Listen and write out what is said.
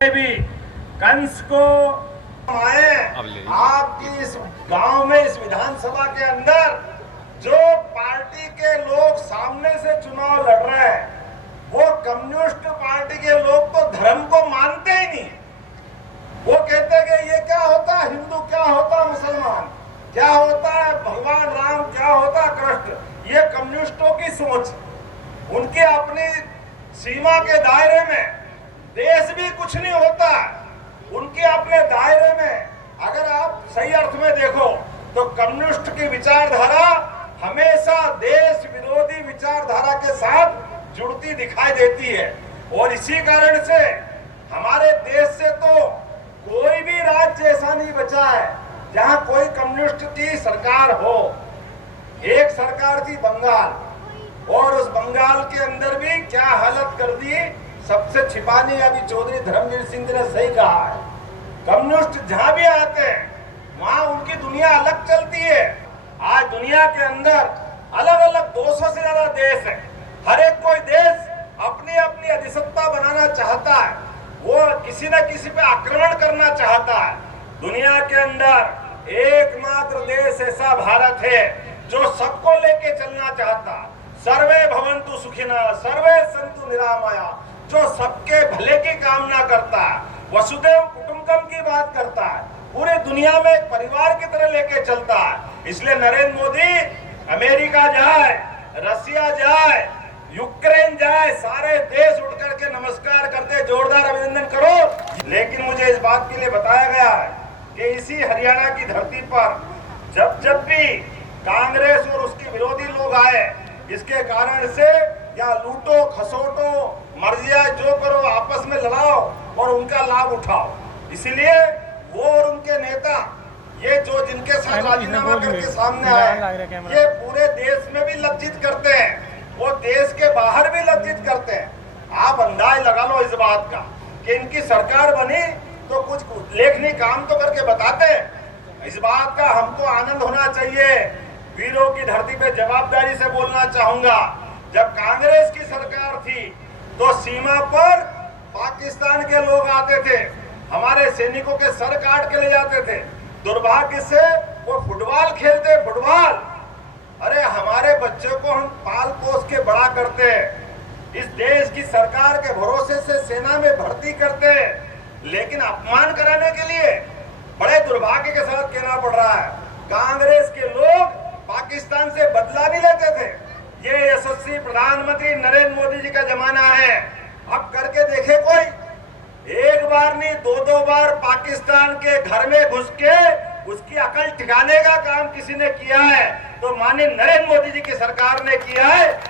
भी कंस को आए आपकी इस गांव में, इस विधानसभा के अंदर जो पार्टी के लोग सामने से चुनाव लड़ रहे हैं, वो कम्युनिस्ट पार्टी के लोग तो धर्म को मानते ही नहीं। वो कहते हैं कि ये क्या होता है हिंदू, क्या होता मुसलमान, क्या होता है भगवान राम, क्या होता कृष्ण। ये कम्युनिस्टों की सोच, उनके अपनी सीमा के दायरे में देश भी कुछ नहीं होता। उनके अपने दायरे में अगर आप सही अर्थ में देखो तो कम्युनिस्ट की विचारधारा हमेशा देश विरोधी विचारधारा के साथ जुड़ती दिखाई देती है। और इसी कारण से हमारे देश से तो कोई भी राज्य ऐसा नहीं बचा है जहां कोई कम्युनिस्ट की सरकार हो। एक सरकार थी बंगाल, और उस बंगाल के अंदर भी क्या हालत कर दी, सबसे छिपाने अभी चौधरी धर्मवीर सिंह ने सही कहा है। कम्युनिस्ट जहां भी आते हैं वहां उनकी दुनिया अलग चलती है। आज दुनिया के अंदर अलग अलग 200 से ज्यादा देश है। हर एक कोई देश अपनी अपनी अधिसत्ता बनाना चाहता है, वो किसी न किसी पे आक्रमण करना चाहता है। दुनिया के अंदर एकमात्र देश ऐसा भारत है जो सबको लेके चलना चाहता है। सर्वे भवन्तु सुखिनः, सर्वे सन्तु निरामया, जो सबके भले की कामना करता है, वसुदेव कुटुंबकम की बात करता है, पूरे दुनिया में एक परिवार की तरह लेके चलता है। इसलिए नरेंद्र मोदी अमेरिका जाए, रसिया जाए, यूक्रेन जाए, सारे देश उठ करके नमस्कार करते, जोरदार अभिनंदन करो। लेकिन मुझे इस बात के लिए बताया गया है कि इसी हरियाणा की धरती पर जब भी कांग्रेस और उसके विरोधी लोग आए, इसके कारण से या लूटो खसोटो मर्जी जो करो, आपस में लड़ाओ और उनका लाभ उठाओ। इसीलिए वो और उनके नेता ये जो जिनके साथ राजीनामा करके सामने आए, ये पूरे देश में भी लज्जित करते हैं, वो देश के बाहर भी लज्जित करते हैं। आप अंदाज लगा लो इस बात का कि इनकी सरकार बनी तो कुछ लेखनी काम तो करके बताते हैं। इस बात का हमको आनंद होना चाहिए। वीरों की धरती पे जवाबदारी से बोलना चाहूंगा, जब कांग्रेस की सरकार थी तो सीमा पर पाकिस्तान के लोग आते थे, हमारे सैनिकों के सर काट के ले जाते थे। दुर्भाग्य से वो फुटबॉल खेलते, फुटबॉल, अरे हमारे बच्चों को हम पाल पोस के बड़ा करते हैं, इस देश की सरकार के भरोसे से सेना में भर्ती करते हैं, लेकिन अपमान कराने के लिए बड़े दुर्भाग्य के साथ कहना पड़ रहा है, कांग्रेस के लोग पाकिस्तान से बदला नहीं लेते थे। ये यशस्वी प्रधानमंत्री नरेंद्र मोदी जी का जमाना है। अब करके देखे कोई, एक बार नहीं दो बार पाकिस्तान के घर में घुस के उसकी अकल ठिकाने का काम किसी ने किया है तो माननीय नरेंद्र मोदी जी की सरकार ने किया है।